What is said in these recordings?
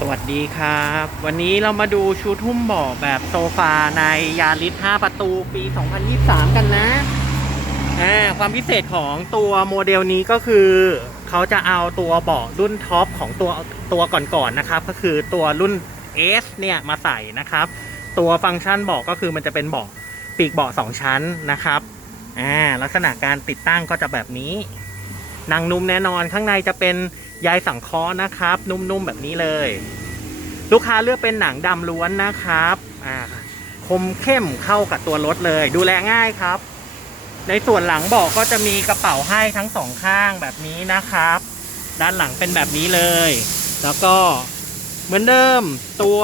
สวัสดีครับ วันนี้เรามาดูชุดหุ้มเบาะแบบโซฟาในยาริส5ประตูปี 2023 กันนะอ่าความพิเศษของตัวโมเดลนี้ก็คือ เขาจะเอาตัวเบาะรุ่นท็อปของตัวตัวก่อนๆนะครับ ก็คือตัวรุ่น S เนี่ยมาใส่นะครับ ตัวฟังก์ชันเบาะก็คือมันจะเป็นเบาะปีกเบาะสองชั้นนะครับอ่าลักษณะการติดตั้งก็จะแบบนี้นั่งนุ่มแน่นอนข้างในจะเป็น ใยสังเคราะห์นะครับ นุ่มๆแบบนี้เลย ลูกค้าเลือกเป็นหนังดำล้วนนะครับอ่าคมเข้มเข้ากับตัวรถเลย ดูแลง่ายครับ ในส่วนหลังเบอกก็จะมีกระเป๋าให้ทั้งสองข้างแบบนี้นะครับ ด้านหลังเป็นแบบนี้เลย แล้วก็เหมือนเดิมตัว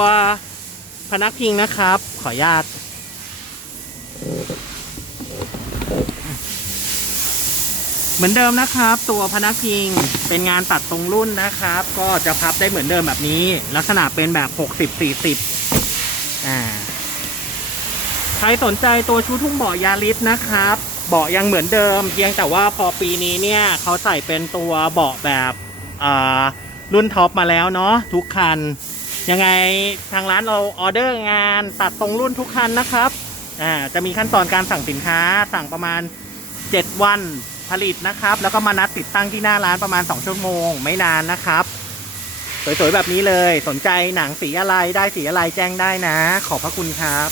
พนักพิงนะครับ ขออนุญาต เหมือนเดิมนะครับ ตัวพนักพิงเป็นงานตัดตรงรุ่นนะครับ ก็จะพับได้เหมือนเดิมแบบนี้ ลักษณะเป็นแบบ 60 40อ่าใครสนใจตัวชุดทุ่งเบาะยาริสนะครับ เบาะยังเหมือนเดิม เพียงแต่ว่าพอปีนี้เนี่ยเขาใส่เป็นตัวเบาะแบบอ่ารุ่นท็อปมาแล้วเนาะทุกคัน ยังไงทางร้านเราออเดอร์งานตัดตรงรุ่นทุกคันนะครับอ่าจะมีขั้นตอนการสั่งสินค้าสั่งประมาณ 7 วัน ผลิตนะครับ แล้วก็มานัดติดตั้งที่หน้าร้านประมาณ 2 ชั่วโมง ไม่นานนะครับ สวยๆแบบนี้เลย สนใจหนังสีอะไรได้สีอะไรแจ้งได้นะ ขอบพระคุณครับ